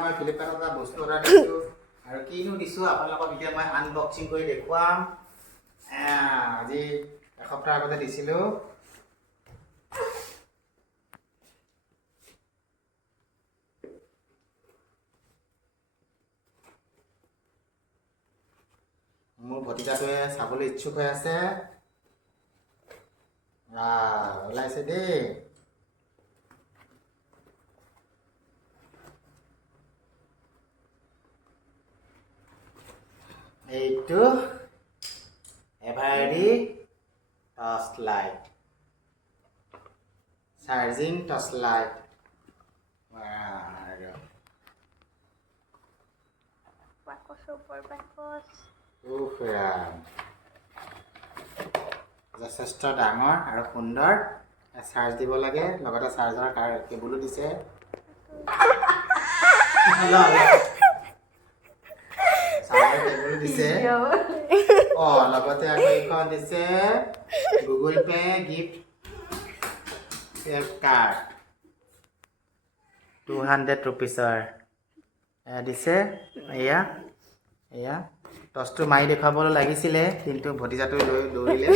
মই ফ্লিপকাৰ্টত এটা বস্তু অৰ্ডাৰ দিছোঁ আৰু কিনো দিছোঁ আপোনালোকক এতিয়া মই আনবক্সিং কৰি দেখুৱাম। আজি এসপ্তাহ আগতে দিছিলোঁ। মোৰ ভতিজাটোৱে চাবলৈ ইচ্ছুক হৈ আছে। ওলাইছে দেই। এইটো Eveready torch light, charging torch light. যথেষ্ট ডাঙৰ আৰু সুন্দৰ। চাৰ্জ দিব লাগে, লগতে চাৰ্জাৰ কেবলো দিছে। লগতে আকৌ এইখন দিছে গুগল পে গিফ্ট কাৰ্ড 200 ৰুপিছৰ দিছে। এয়া টচটো মাৰি দেখুৱাবলৈ লাগিছিলে, কিন্তু ভতিজাটো লৈ দৌৰিলে।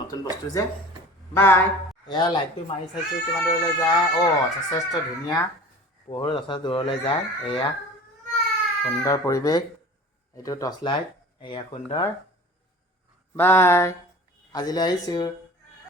নতুন বস্তু যে। বাই। এয়া লাইটটো মাৰি চাইছোঁ কিমান দূৰলৈ যায়। যথেষ্ট ধুনীয়া, পোহৰ যথেষ্ট দূৰলৈ যায়। এয়া সুন্দৰ পৰিৱেশ। এইটো টৰ্চ লাইট। এয়া সুন্দৰ। বাই, আজিলৈ আহিছোঁ।